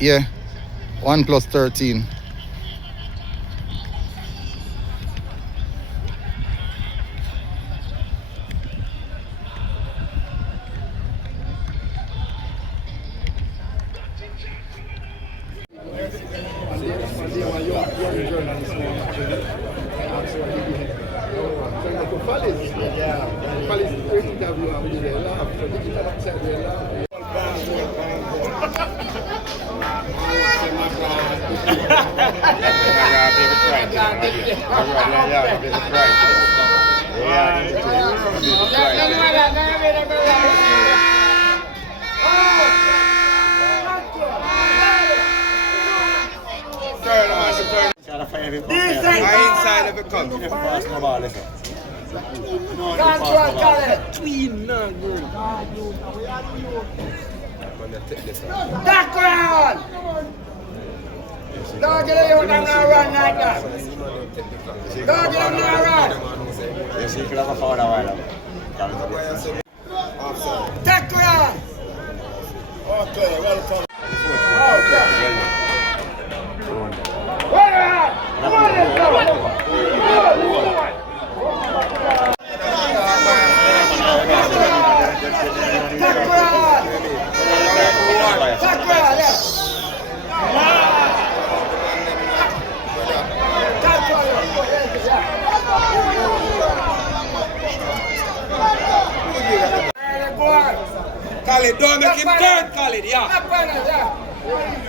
Yeah, 1 plus 13. Inside of the cup. Pass no ball, listen. Control, Khaled. Twin, no, good. Back around! Don't get it, don't run like that. Don't get him to run. Yes, he could have a foul a while ago. Back around! Okay, welcome. Okay. Come on, let's go! Khalid, don't make him turn, Khalid, yeah. Stop on it, yeah.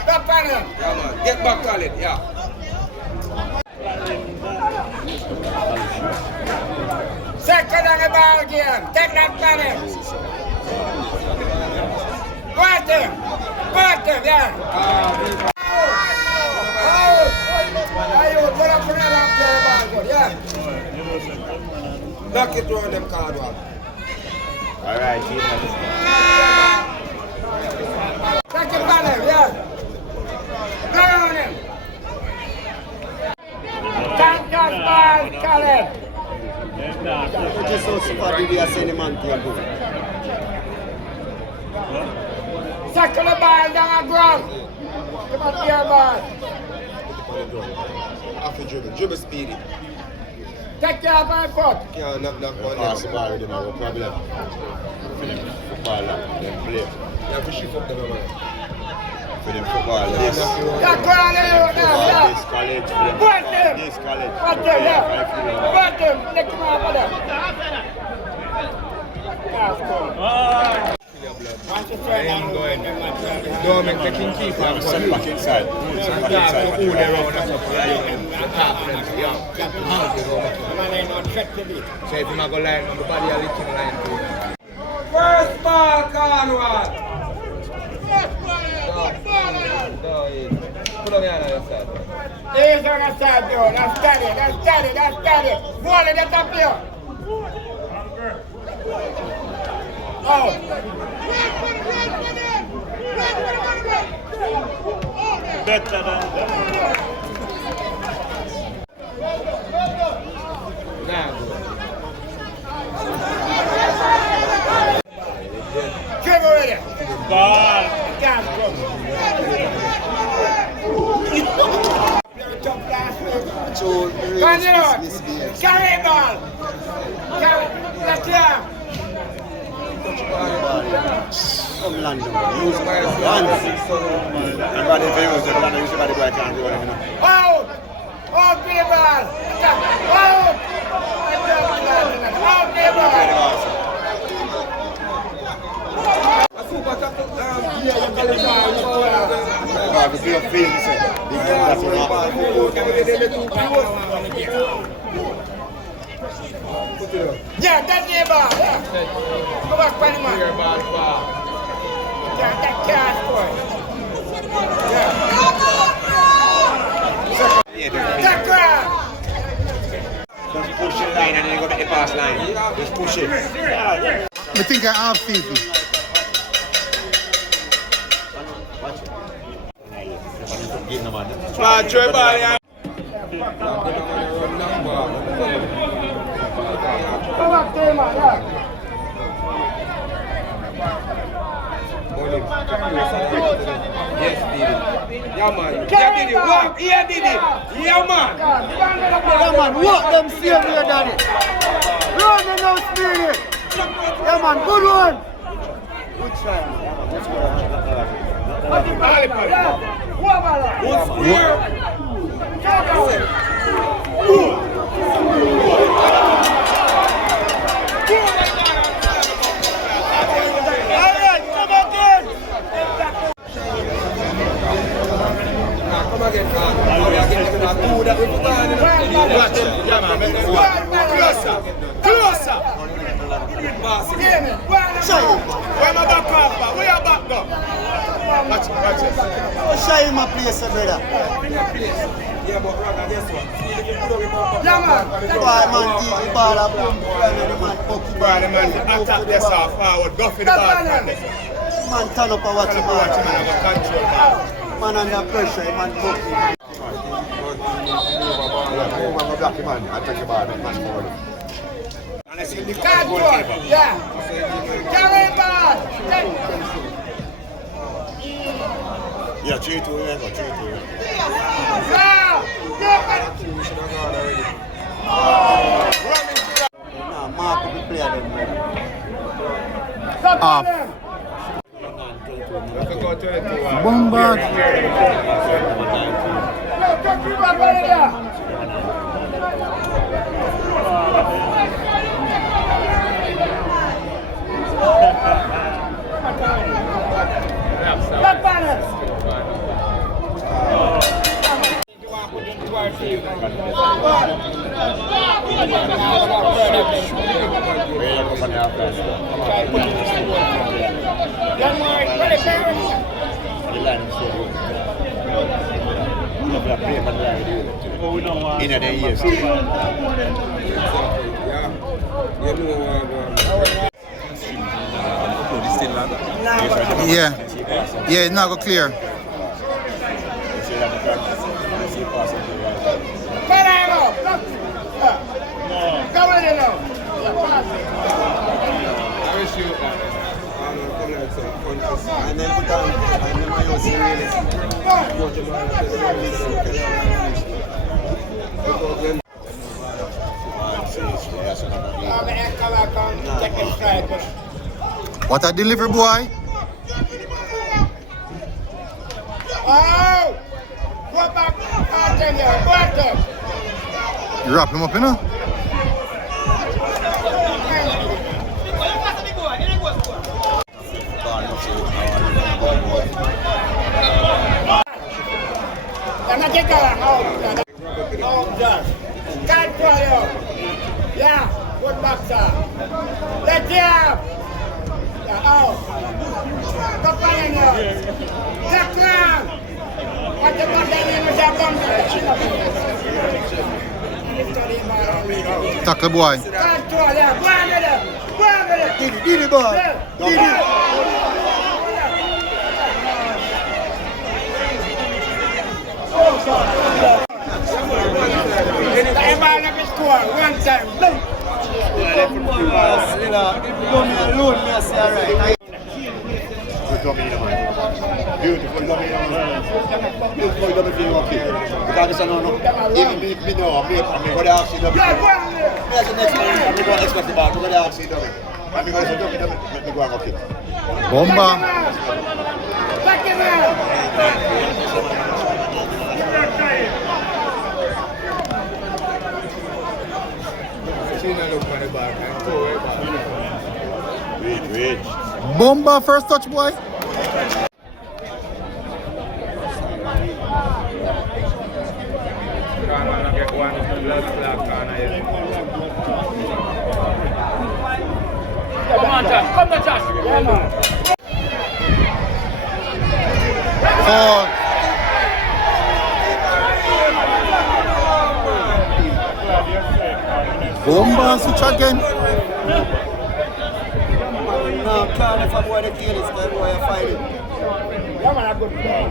Stop on it. Yeah, man. Get back, Khalid, yeah. Second on the ball again. Take that money. Watch him. Watch him, yeah. Put up for that ball, yeah. Knock it through them card one. All right, team. Second banner, yeah. Go on him. Tankas ball, Khaled. Just so somebody they are sending man to your book. Circle the ball down the ground. Come on, your ball. After dribble speedy. Take care of my foot. Yeah, knock one. Pass the ball with them, no problem. Finish football, then play. Yeah, for shift up the man. For them football, this. Yeah, go on there now. This college, for them. This college. What them, yeah. What them, let him out of there. Don't make the king keep on. Set back inside. Set back inside. Who they run up so if you go line on the body, I'll let him line too. First ball, Cornwall. Put on the other side. There's on the side, bro. That's steady. Ball in the top here. Oh. Better than that. Trigger ready. Ball. Carry ball. Let's go. Come London. Use hands. Everybody use it. Everybody go and do it. Out! Out, play ball! Out! Out, play ball! Yeah, that's the ball. Yeah. Go back, Panama. Yeah, that cash boy. Yeah. That crowd. Just push the line and then go to the pass line. Just push it. I think I have season. Patrick Ball. Yes, did it. Yeah, man. Yeah, did it. What? Yeah, did it. Yeah, man. Yeah, man, walk them same way, daddy. Run them now, spirit. Yeah, man, good one. Good try. Closer. Where my back up? Where your back up? Watch it. Show him a place, brother. Yeah, but brother, guess what? Boy, man, deep ball up, boom, the man, pucky ball. The man attack this off forward, go for the ball. Man, turn up and watch him. Man under pressure, man, pucky. Yeah. Yeah, 3-2, yeah, 3-2. Nah, Mark will be playing them, brother. Off. Bomba. In the years. Yeah. Yeah, it's not go clear. And then put down, and then my use What a delivery, boy. Oh! Go back, You wrap him up, you know? Yeah, good boxer. Let's jab. Yeah, out. Stop playing here. Left round. What the fuck are Tackle, boy. Control, yeah. Go on with it. Go on with it. Did it, boy. Did it. Everybody score one time. Boom. Don't me alone, me I say alright. Beautiful double finger kick. Because this one, even me know, I'm going to ask you double. That's the next one, I'm going to expect the ball. I'm going to ask you double. I'm going to double, let me go and go kick. Bomba. Back him Wait. Bomba first touch, boy. Come on, Josh. Come on, Josh. Yeah, man. Bomba switch again. No, can't if I'm going to kill this guy, boy, I fight him. Yeah, man, a good play.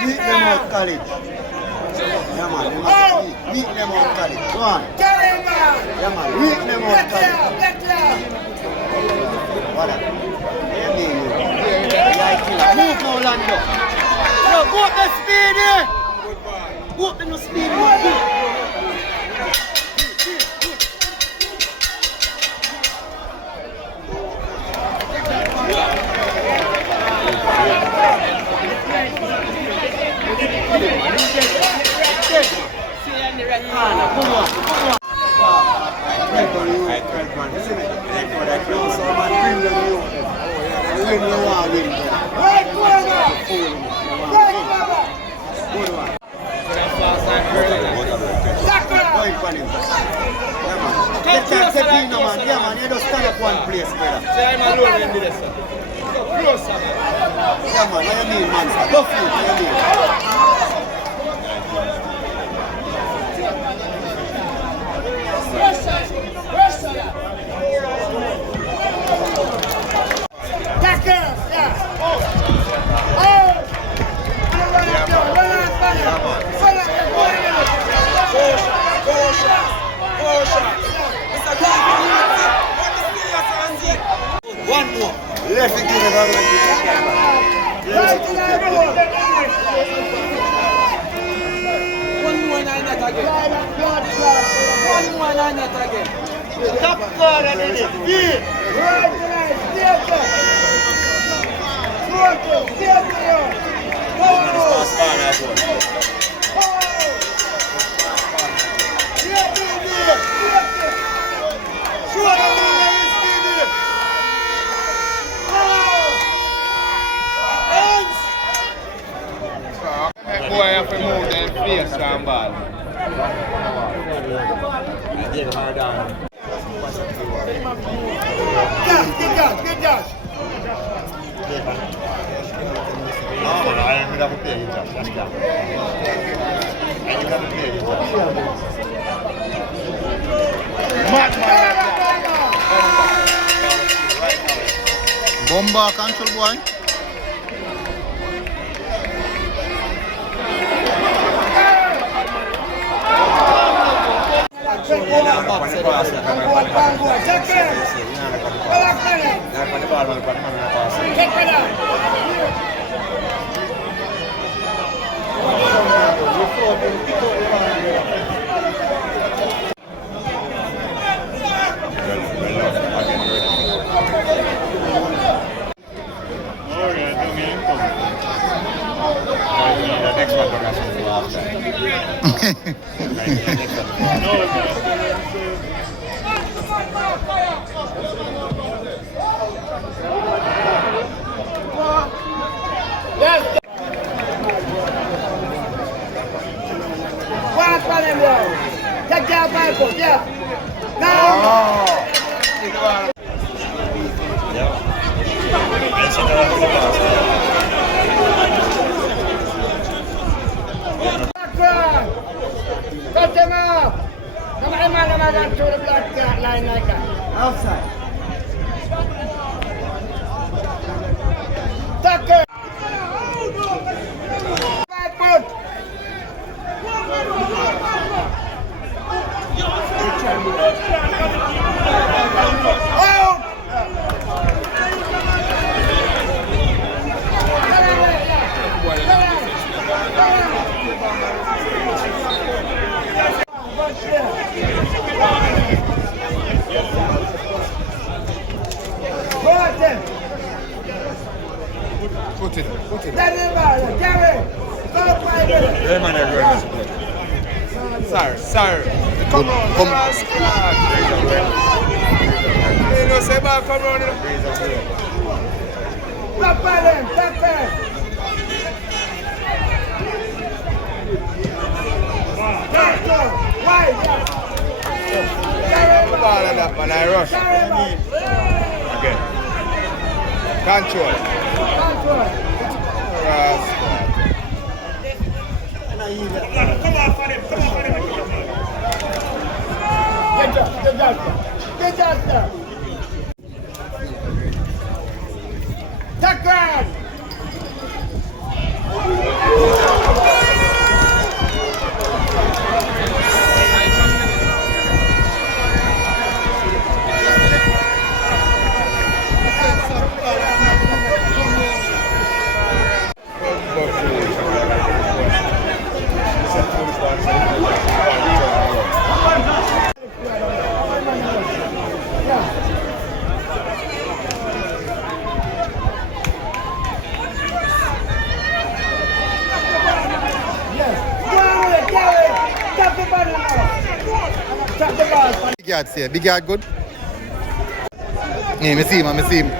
Meet them out college. Yeah man, meet them out college. Go on. Yeah man, meet them out college. What up? Yeah, me, you. Move now, Lando. Yo, go up the speed here. Go up the speed, man. Yeah man, you just stand up one place, brother. Yeah man, what do you mean, man? Go for it, what do you mean? One more. Let's give it all one more nine again. One more nine again. Top guard and it is. Feed. Boy, I have to move them face and ball. Get hard down. Good Josh. No, I am going to play it, Josh. That's that. I am going to play it, Josh. Bomba control boy. Yeah. Cut him off. Come on, man, to the black line like that. Outside. Tucker. 5 foot. Out. Put it. Sir. Come on. You know, say back, come on. Ball of that man, I rush. Again. Control. Get up. Tucker. Big yard say, big yard good? Yeah, me see him.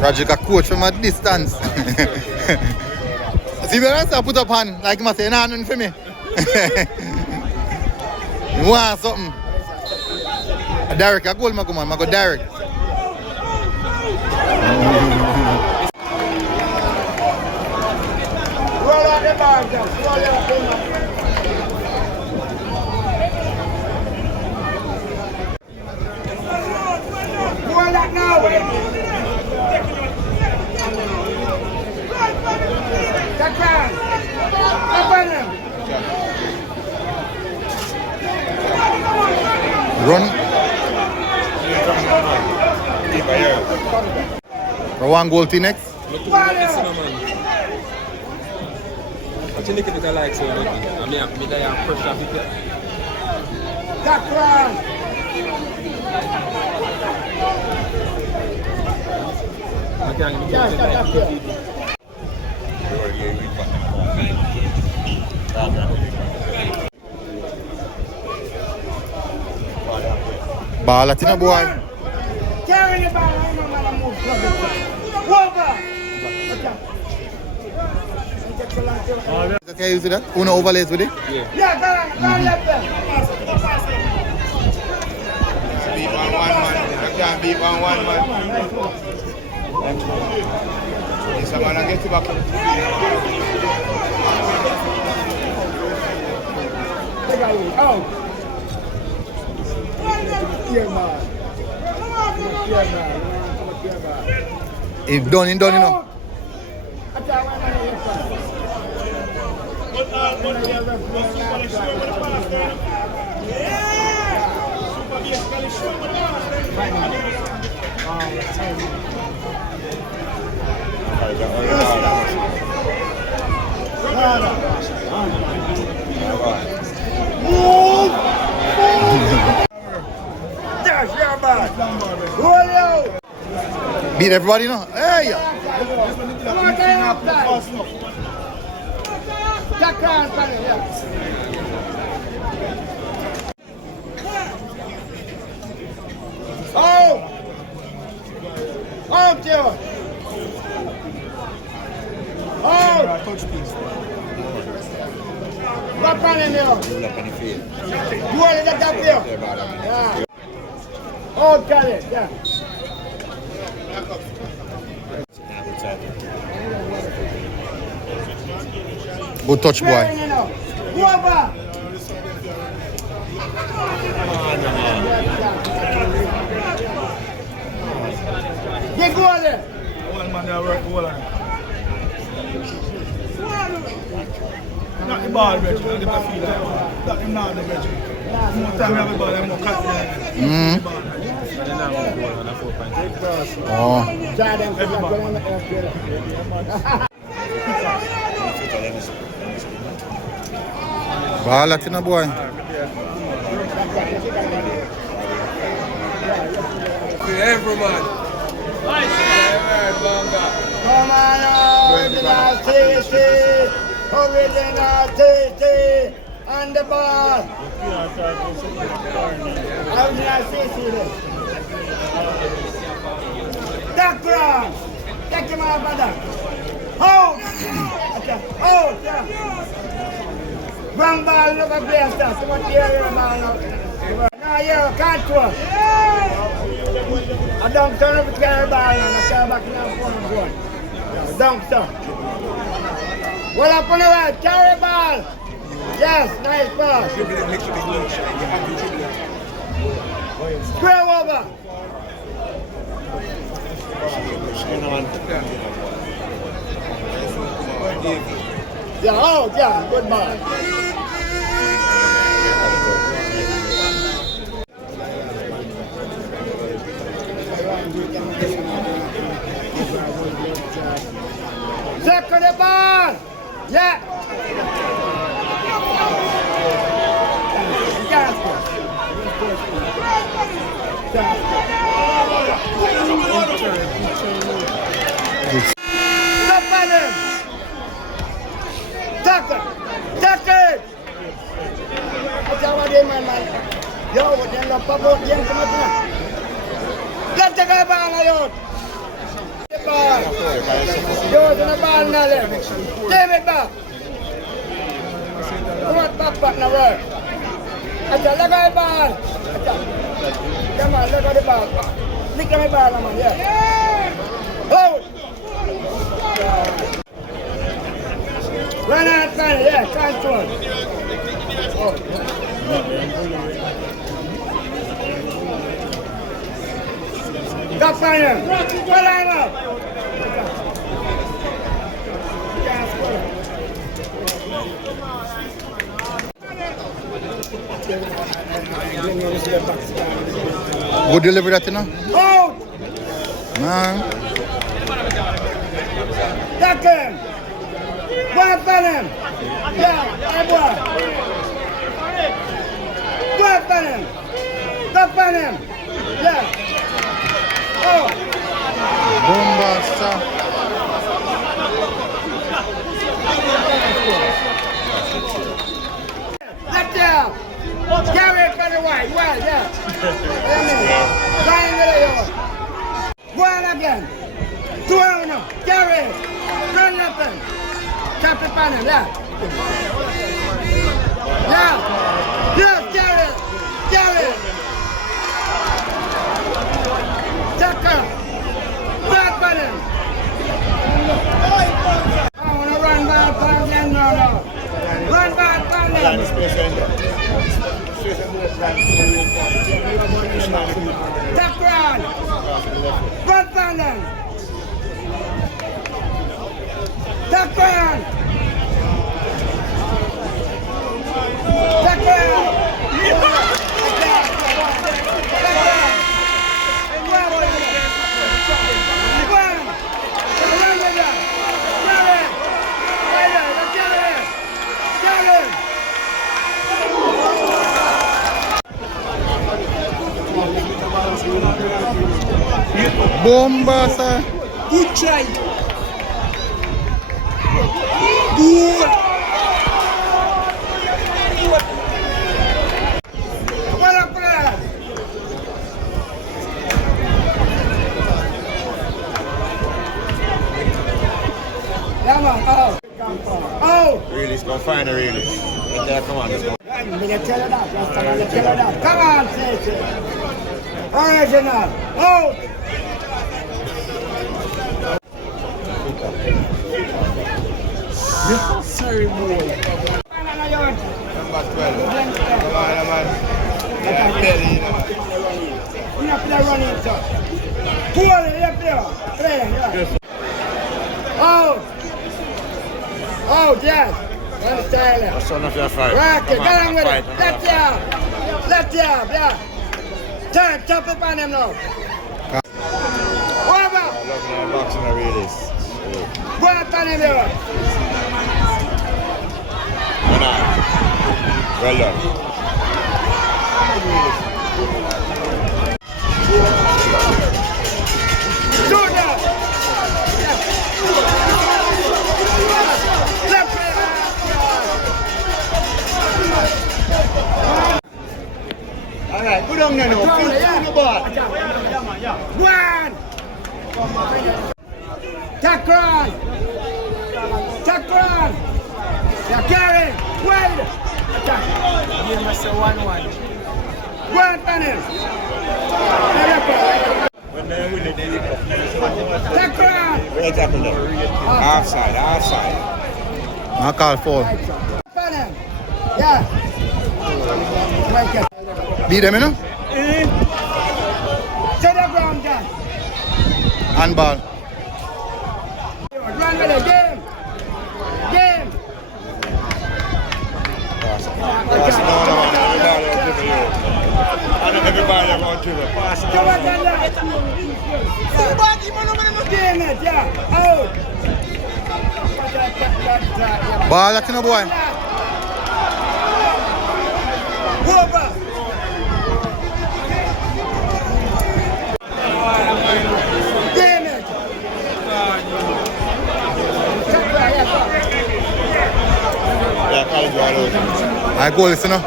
Roger got coach from a distance. See when I put up hand, like I say, nah, nothing for me. You want something? Derek, I goal, come on, I go Derek. Roll out the bar, just roll out the bar. Roll out now, Takran, open him. Run. For one goal to next. What you looking at the likes of it? I mean, I'm first off it. Takran. I can't Ball at you, boy. Carry the ball, I'm gonna move. Over. Can you use that? Uno overlays with it? Yeah, go on left there. Beat on one man. I can't beat on one man. This man, I get it back. Oh. Here, man. If done, you know. Beat everybody, no? Hey! Oh! Oh, Joe! What on him, yo? Goal in the top here. Yeah. Oh, Kelly, yeah. Good touch, boy. Go over. Get goal there. One man that work goal on. Not the ball, Reggie. Not the ball feel like. Not him now, the Reggie. More time we have the ball, I'm more confident. Oh. Try them to go on the airfield. Ball at you, boy. Every man. Come on, original TC. Original TC. On the ball. Original TC there. Duck round. Take him out, brother. Hold. Hold, yeah. Wrong ball, look at player stuff. Someone carry the ball now. Now, yeah, control. I don't turn up the carry ball and I carry back in the front of the goal. Dunk, sir. Well up on the right, carry ball. Yes, nice pass. Square over. Yeah, oh, yeah, good ball. Second the ball. Yeah. Stop on him. Tuck it. What's our name, man? Yo, what the hell? Papa, yeah, come on. Let the guy ball out. Yo, to the ball now, left. Give it back. Come on, back now, work. Look at the ball. Come on, look at the ball. Look at the ball, man, yeah. Hold. Run out, man, yeah, control. Stop on him. Pull him up. Good delivery that, you know? Hold. Man. Duck him. Work on him. Yeah, hey boy. Work on him. Stop on him. Yeah. Oh. Bombasta. Left there. Carry it for the white. Well, yeah. Trying to go on again. 2 now. Carry it. Run up him. Tap it on him. Yeah. Yeah. Yeah, carry it. Carry it. Tucker. Back on him. I want to run back on him. No. Run back on him. Tuck round. Front on him. Tuck round. Tuck round. Bombasta. Good try. Good. Well up there. Yeah, man. Oh. Out! Release, go find a release. Right there, come on, let's go. I'm gonna tell you that. Just I'm gonna tell you that. Come on, say it. Original. Out! Sorry, boy. Number 12. Come on, man. Yeah, belly, you know. You have to run it, sir. Pull it, left there. Play, yeah. Out! Out, yes. One style. That's one of your fight. Rock it, Come get on, on with fight, it. come Left on. jab. Left jab, yeah. Turn, chop it on him now. Over. I love that boxing, I release. Go up on him there. Good night. Well done. Do that. Yeah. Left hand. All right, put on there now. Put on the ball. One. Takran. Takran. Yeah, carry. Wide. Attack. You must say 1-1. One on him. Takran. Wait up in there. Offside, offside. I call foul. On him. Yeah. Like it. Beat them, you know? To the ground, John. Handball. Run with it. Game. Game. Pass it. No, everybody will give you. And everybody will give you. Pass it. Come on, John. Game it, yeah. Out. Ball, that's no boy. Over. Game it. Yeah, call it all out. I go listen, you know?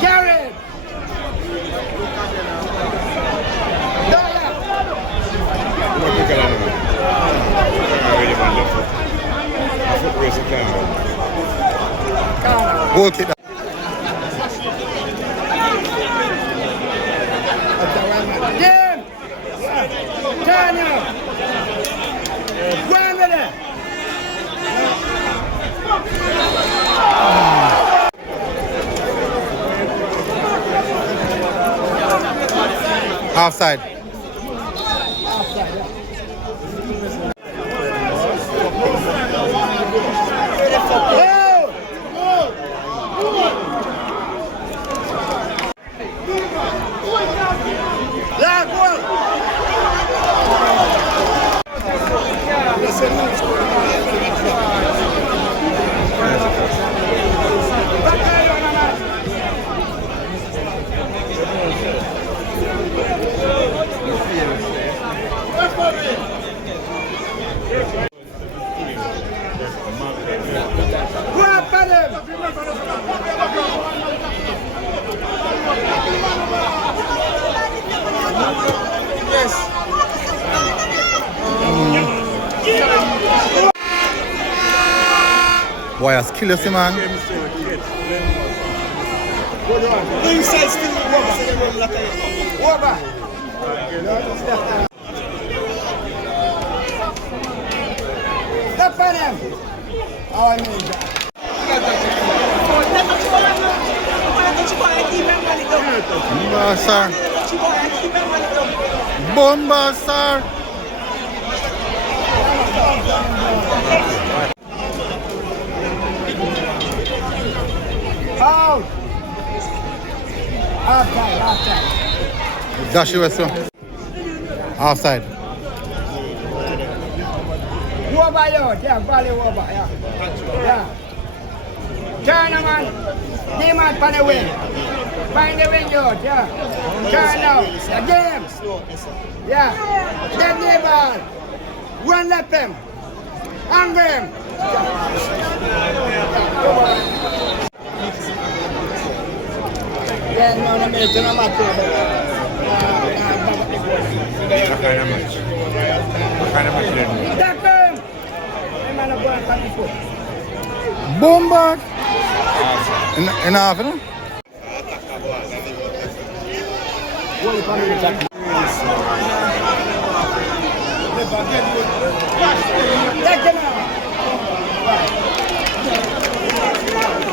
Carry it. Dollar. Look at that. Really wonderful. Foot race again. Goal kick. Game. Turn you. Run with it. Offside. Boy, I skill you, man. Inside still Over. Step on him. Oh, I mean that. Bomba, sir. Bomba, sir. Out. Outside, outside. Dash you, sir. Offside. Over you, yeah, volley over, yeah. Yeah. Turn him on. Demand for the wing. Find the wing out, yeah. Turn out. The game. Yeah. Get the ball. Run left him. Angry him. Yeah, no, no, no, no, no, no, no, no, no, no, no, no, no, no, no, Tackle him. The man go and cut the foot. Boom back. In half, you know? Take him out.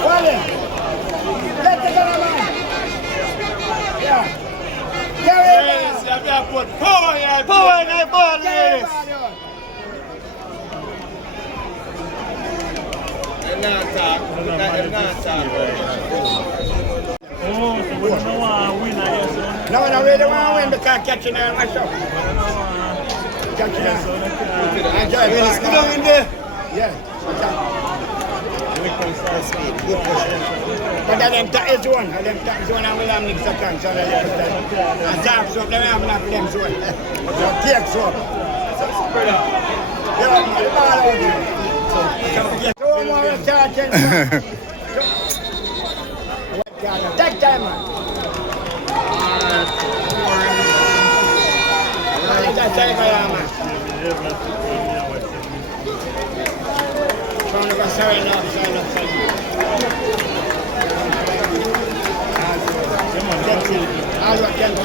Wale. Let the gun out. Yeah. Carry him out. Power in the ball, Carry him ladies. out. No, we don't want to win because catching her my shot. Catching her. Enjoy it. Go down in there. Yeah. But them top is one. Them top is one and we'll have next second. So they're and Zarks up, they have enough them zone. So takes up. Yeah, man, the ball out there. So more charging. Take time, man. That's man. Trying to go sign up for you. I'll get to